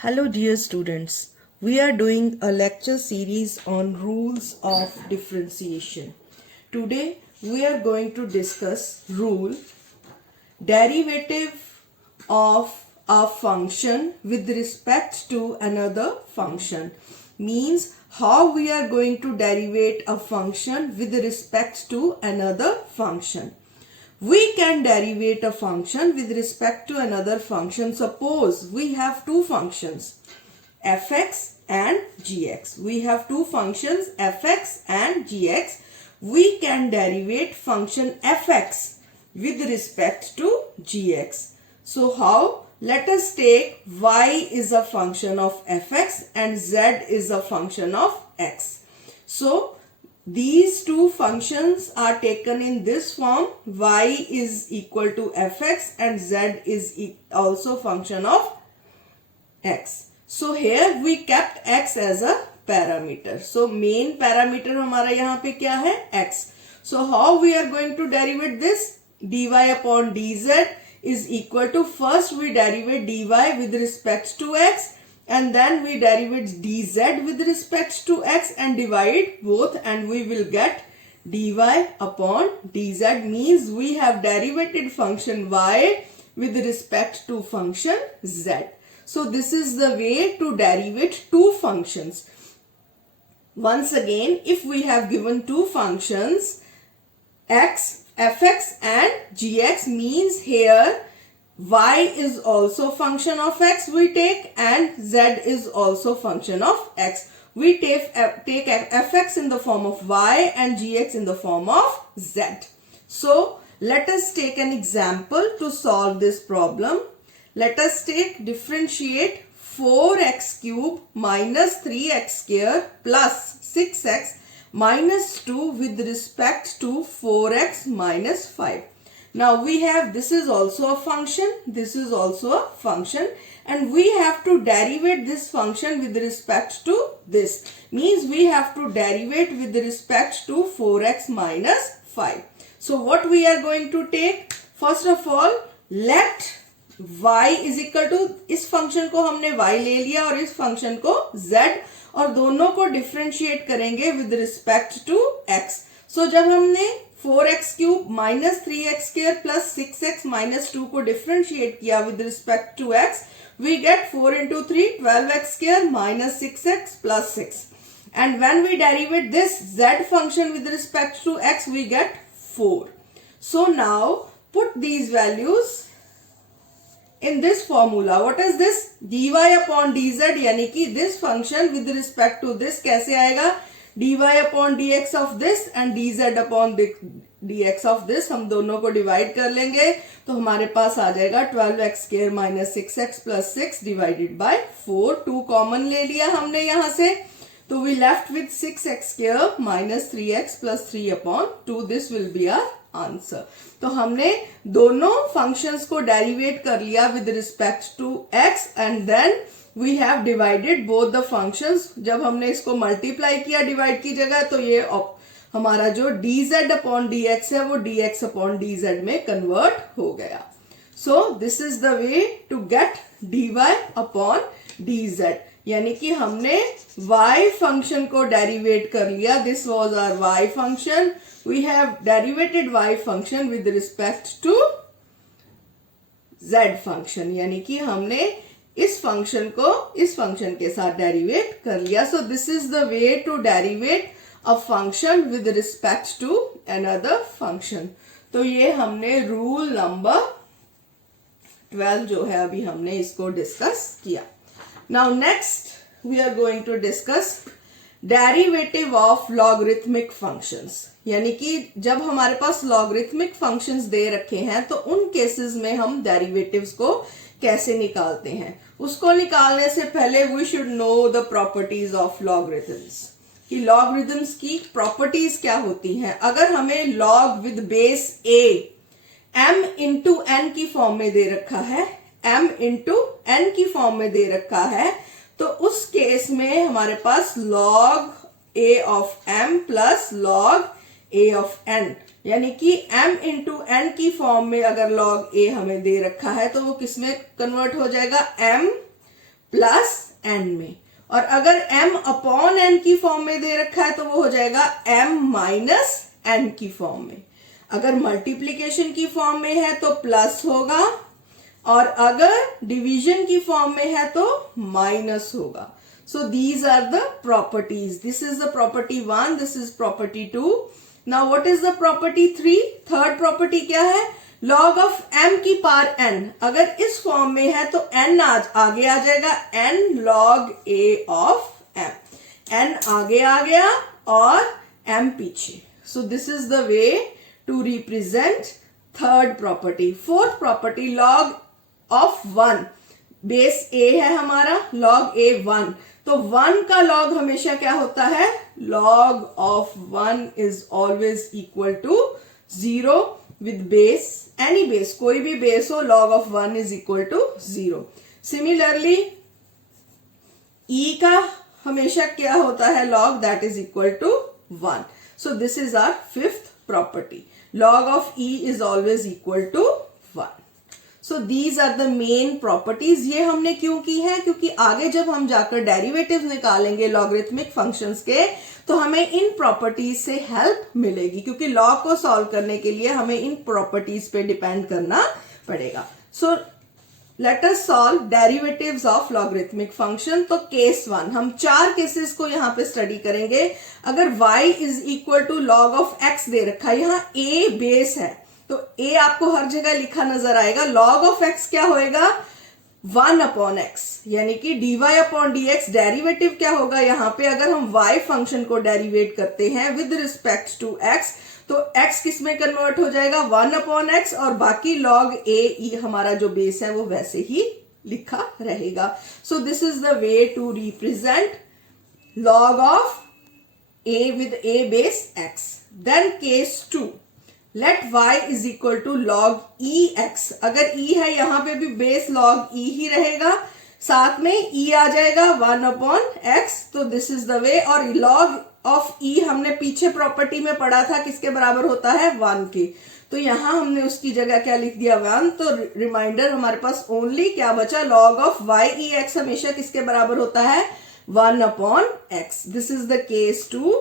Hello dear students, we are doing a lecture series on rules of differentiation. Today we are going to discuss rule derivative of a function with respect to another function. Means how we are going to derivate a function with respect to another function. We can derivate a function with respect to another function. Suppose we have two functions fx and gx. We have two functions fx and gx. We can derivate function fx with respect to gx. So how? Let us take y is a function of fx and z is a function of x. So these two functions are taken in this form. Y is equal to fx and z is also function of x. So here we kept x as a parameter. So main parameter हमारा यहाँ पे क्या है? x. So how we are going to derivate this? dy upon dz is equal to, first we derivate dy with respect to x and then we derivate dz with respect to x and divide both and we will get dy upon dz. Means we have derivated function y with respect to function z. So this is the way to derivate two functions. Once again, if we have given two functions fx and gx, means here y is also function of x we take and z is also function of x. We take fx in the form of y and gx in the form of z. So let us take an example to solve this problem. Let us take differentiate 4x cube minus 3x square plus 6x minus 2 with respect to 4x minus 5. Now we have, this is also a function, this is also a function and we have to derivate this function with respect to this. Means we have to derivate with respect to 4x minus 5. So what we are going to take? First of all, let y is equal to, इस function को हमने y ले लिया और इस function को z और दोनों को differentiate करेंगे with respect to x. So जब हमने 4x cube minus 3x square plus 6x minus 2 को डिफरेंशिएट किया with respect to x, we get 4 into 3 12x square minus 6x plus 6. And when we derivate this z function with respect to x, we get 4. So now put these values in this formula. What is this? dy upon dz, यानी कि this function with respect to this कैसे आएगा? dy upon dx of this and dz upon dx of this, हम दोनों को divide कर लेंगे तो हमारे पास आ जाएगा 12x square minus 6x plus 6 divided by 4. 2 common ले लिया हमने यहाँ से तो we left with 6x square minus 3x plus 3 upon 2. This will be our answer. तो हमने दोनों फंक्शंस को डेरिवेट कर लिया with respect to x and then we have divided both the functions. जब हमने इसको मल्टीप्लाई किया डिवाइड की जगह तो ये हमारा जो dz अपॉन dx है वो dx अपॉन dz में कन्वर्ट हो गया. So this is the way to get dy upon dz. यानी कि हमने y फंक्शन को डेरिवेट कर लिया. This was our y function. We have derivated y function with respect to z function. यानी कि हमने इस फंक्शन को इस फंक्शन के साथ डेरिवेट कर लिया. So this is the way to derivate a function with respect to another function. तो ये हमने रूल नंबर 12 जो है अभी हमने इसको डिस्कस किया. Now next we are going to discuss derivative of logarithmic functions. यानी कि जब हमारे पास लॉगरिथमिक फंक्शंस दे रखे हैं तो उन केसेस में हम डेरिवेटिव्स को कैसे निकालते हैं. उसको निकालने से पहले we should know the properties of logarithms. कि लॉगरिथम्स की प्रॉपर्टीज क्या होती हैं. अगर हमें log with base a m into n की फॉर्म में दे रखा है, m इंटू n की फॉर्म में दे रखा है तो उस केस में हमारे पास log a of m plus log a of n, यानी कि m इंटू n की फॉर्म में अगर log a हमें दे रखा है तो वो किस में कन्वर्ट हो जाएगा? m प्लस n में, और अगर m अपॉन n की फॉर्म में दे रखा है तो वो हो जाएगा m माइनस n की फॉर्म में। अगर मल्टीप्लीकेशन की फॉर्म में है तो प्लस होगा, और अगर डिवीजन की फॉर्म में है तो माइनस होगा। So these are the properties. This is the property 1, this is property 2। Now what is the property 3? Third property क्या है? लॉग ऑफ m की पावर n अगर इस फॉर्म में है तो n आगे आ जाएगा, n log a of m। n आगे आ गया और m पीछे। So this is the way to represent third property. Fourth property log of 1, base a है हमारा, log a 1, तो 1 का log हमेशा क्या होता है? log of 1 is always equal to 0 with base, any base, कोई भी base हो, log of 1 is equal to 0। Similarly e का हमेशा क्या होता है? log that is equal to 1। So this is our fifth property, log of e is always equal to 1। So these are the main properties. ये हमने क्यों की है? क्योंकि आगे जब हम जाकर डेरिवेटिव्स निकालेंगे लॉगरिथमिक फंक्शंस के तो हमें इन प्रॉपर्टीज से हेल्प मिलेगी, क्योंकि लॉग को सॉल्व करने के लिए हमें इन प्रॉपर्टीज पे डिपेंड करना पड़ेगा। So let us solve derivatives of logarithmic function. तो केस 1, हम 4 केसेस को यहाँ पे स्टडी करेंगे। अगर y is equal to log of x दे रखा है, यहाँ a बेस है तो a आपको हर जगह लिखा नजर आएगा। log ऑफ x क्या होएगा? 1 अपॉन x, यानी कि dy अपॉन dx। डेरिवेटिव क्या होगा यहाँ पे? अगर हम y फंक्शन को डेरिवेट करते हैं विद रिस्पेक्ट टू x तो x किस में कन्वर्ट हो जाएगा? 1 अपॉन x, और बाकी log a हमारा जो बेस है वो वैसे ही लिखा रहेगा। So this is the way to represent log of a with a base x। Then case 2, let y is equal to log e x। अगर e है यहाँ पे भी बेस log e ही रहेगा, साथ में e आ जाएगा 1 अपॉन x। तो दिस इज द वे। और log ऑफ e हमने पीछे प्रॉपर्टी में पढ़ा था किसके बराबर होता है? 1 के। तो यहां हमने उसकी जगह क्या लिख दिया? 1। तो रिमाइंडर हमारे पास ओनली क्या बचा? log of y e x हमेशा किसके बराबर होता है? 1 upon x। This is the case 2।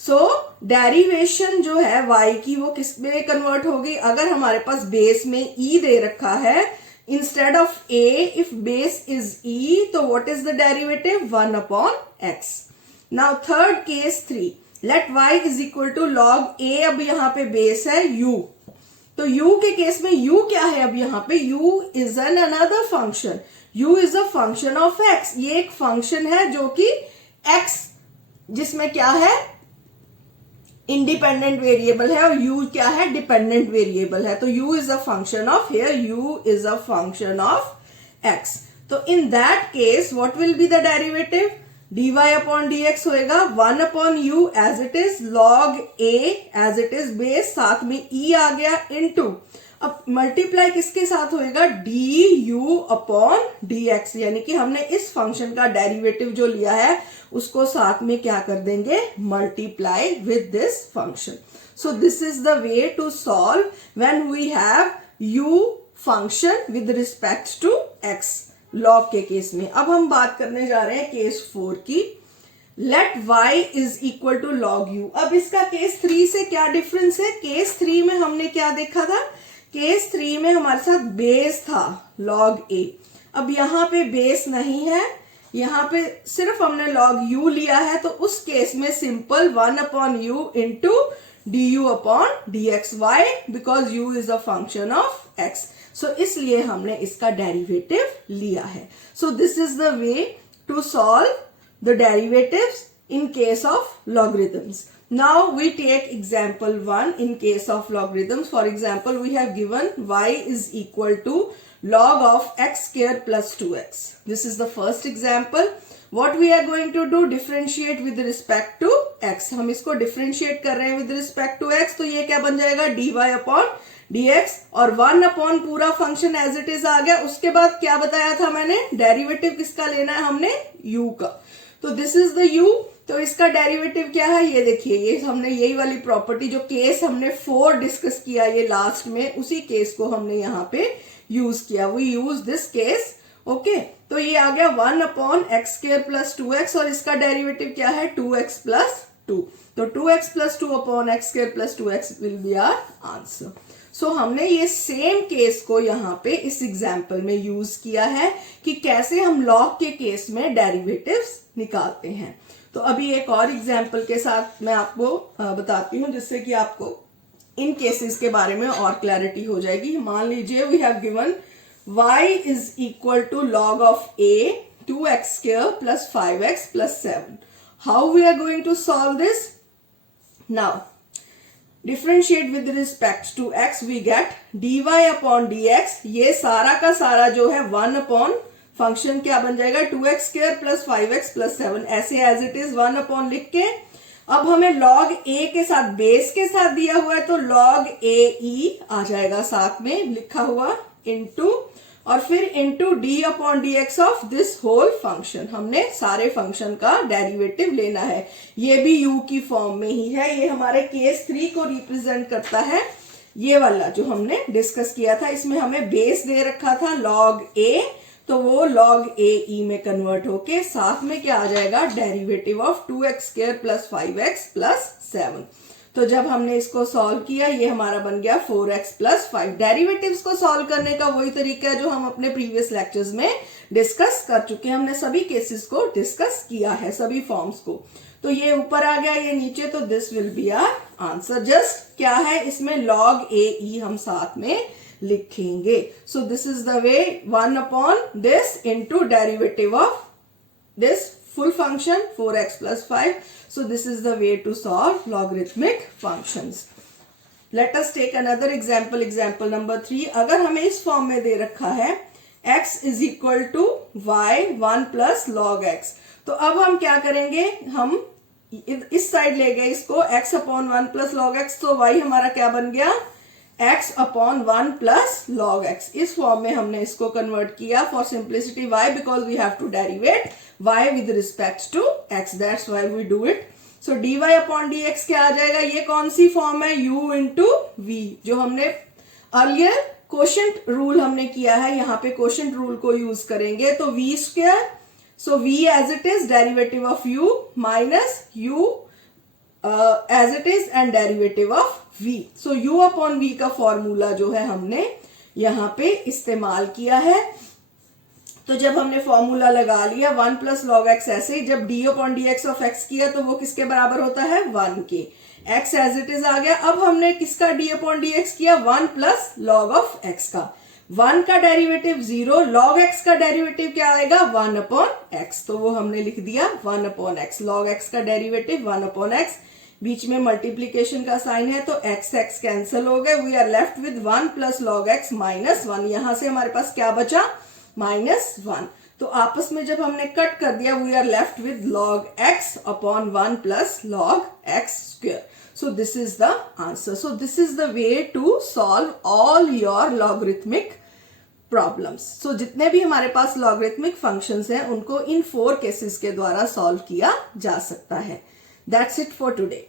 So derivation जो है y की वो किस में कन्वर्ट होगी? अगर हमारे पास बेस में e दे रखा है instead of a, if base is e, तो what is the derivative? 1 upon x। Now third case 3, let y is equal to log a। अब यहाँ पे बेस है u, तो u के केस में u क्या है? अब यहाँ पे u is an another function, u is a function of x। ये एक फंक्शन है जो कि x जिसमें क्या है? इंडिपेंडेंट वेरिएबल है, और u क्या है? डिपेंडेंट वेरिएबल है। तो u is a function of, here u is a function of x। तो in that case what will be the derivative? dy upon dx होएगा 1 upon u as it is, log a as it is base, साथ में e आ गया into, अब multiply किसके साथ होएगा? du upon dx, यानी कि हमने इस फंक्शन का डेरिवेटिव जो लिया है उसको साथ में क्या कर देंगे? Multiply with this function. So this is the way to solve when we have u function with respect to x log के केस में। अब हम बात करने जा रहे हैं केस 4 की। Let y is equal to log u। अब इसका केस 3 से क्या डिफरेंस है? केस 3 में हमने क्या देखा था? केस 3 में हमारे साथ बेस था log a। अब यहाँ पे बेस नहीं है, यहाँ पे सिर्फ हमने log u लिया है, तो उस केस में simple 1 upon u into du upon dx। Why? Because u is a function of x। So इसलिए हमने इसका डेरिवेटिव लिया है। So this is the way to solve the derivatives in case of logarithms. Now we take example 1 in case of logarithms. For example, we have given y is equal to log of x square plus 2x. This is the first example. What we are going to do? Differentiate with respect to x. हम इसको differentiate कर रहे हैं with respect to x, तो ये क्या बन जाएगा? dy upon dx, और 1 अपॉन पूरा फंक्शन एज इट इज आ गया। उसके बाद क्या बताया था मैंने? डेरिवेटिव किसका लेना है हमने? u का। तो दिस इज द u। तो इसका डेरिवेटिव क्या है? ये देखिए, ये हमने यही वाली प्रॉपर्टी जो केस हमने 4 डिस्कस किया ये लास्ट में, उसी केस को हमने यहाँ पे यूज किया। We use this case okay तो ये आ गया 1 upon x square plus 2x और इसका डेरिवेटिव क्या है 2x प्लस 2। तो 2x plus 2 upon x square plus 2x will be our answer. So हमने ये सेम केस को यहाँ पे इस एग्जाम्पल में यूज किया है कि कैसे हम लॉग के केस में डेरिवेटिव्स निकालते हैं। तो अभी एक और एग्जाम्पल के साथ मैं आपको बताती हूँ जिससे कि आपको इन केसेस के बारे में और क्लैरिटी हो जाएगी। मान लीजिए we have given y is equal to log of a 2x square plus 5x plus 7. How we are going to solve this? Now differentiate with respect to x, we get dy upon dx। ये सारा का सारा जो है 1 upon function क्या बन जाएगा 2x square plus 5x plus 7, ऐसे एज इट इज 1 अपॉन लिख के। अब हमें log a के साथ बेस के साथ दिया हुआ है तो log a e आ जाएगा साथ में लिखा हुआ इनटू और फिर into D upon D x of this whole function. हमने सारे फंक्शन का डेरिवेटिव लेना है। ये भी u की फॉर्म में ही है। ये हमारे केस 3 को रिप्रेजेंट करता है। ये वाला जो हमने डिस्कस किया था इसमें हमें बेस दे रखा था log a, तो वो log a e में कन्वर्ट होके साथ में क्या आ जाएगा derivative of 2x square plus 5x plus 7। तो जब हमने इसको सॉल्व किया ये हमारा बन गया 4x प्लस 5। डेरिवेटिव्स को सॉल्व करने का वही तरीका है जो हम अपने प्रीवियस लेक्चर्स में डिस्कस कर चुके हैं। हमने सभी केसेस को डिस्कस किया है, सभी फॉर्म्स को। तो ये ऊपर आ गया, ये नीचे, तो this will be our answer. Just क्या है इसमें log a e हम साथ में लिखेंगे। सो this is the way 1 upon this into derivative of this full function 4x plus 5. So this is the way to solve logarithmic functions. Let us take another example, example number 3. अगर हमें इस form में दे रखा है x is equal to y 1 plus log x, तो अब हम क्या करेंगे, हम इस साइड ले गए इसको x upon 1 plus log x, तो y हमारा क्या बन गया x upon 1 plus log x। इस फॉर्म में हमने इसको कन्वर्ट किया for simplicity y because we have to derivate y with respect to x, that's why we do it. So dy upon dx क्या आ जाएगा, ये कौन सी फॉर्म है u इंटू v, जो हमने अर्लियर कोशेंट रूल हमने किया है, यहाँ पे कोशेंट रूल को यूज करेंगे। तो v square, so v as it is derivative of u minus u as it is and derivative of v। So u upon v का फॉर्मूला जो है हमने यहाँ पे इस्तेमाल किया है। तो जब हमने फॉर्मूला लगा लिया 1 प्लस लॉग एक्स, ऐसे ही जब d upon D x of x किया तो वो किसके बराबर होता है 1 के। x एज इट इज आ गया। अब हमने किसका d अपॉन डी एक्स किया 1 प्लस लॉग ऑफ x का। 1 का डेरिवेटिव 0, लॉग x का डेरिवेटिव क्या आएगा 1 अपॉन x, तो वो हमने लिख दिया 1 अपॉन x। लॉग x का डेरिवेटिव 1 अपॉन x, बीच में मल्टीप्लीकेशन का साइन है तो x x कैंसिल हो गए। We are left with 1 plus log x minus 1। यहां से हमारे पास क्या बचा -1। तो आपस में जब हमने कट कर दिया we are left with log x upon 1 plus log x square. So this is the answer. So this is the way to solve all your logarithmic problems. So जितने भी हमारे पास लॉगरिथमिक फंक्शंस हैं उनको इन 4 cases के द्वारा solve किया जा सकता है। That's it for today.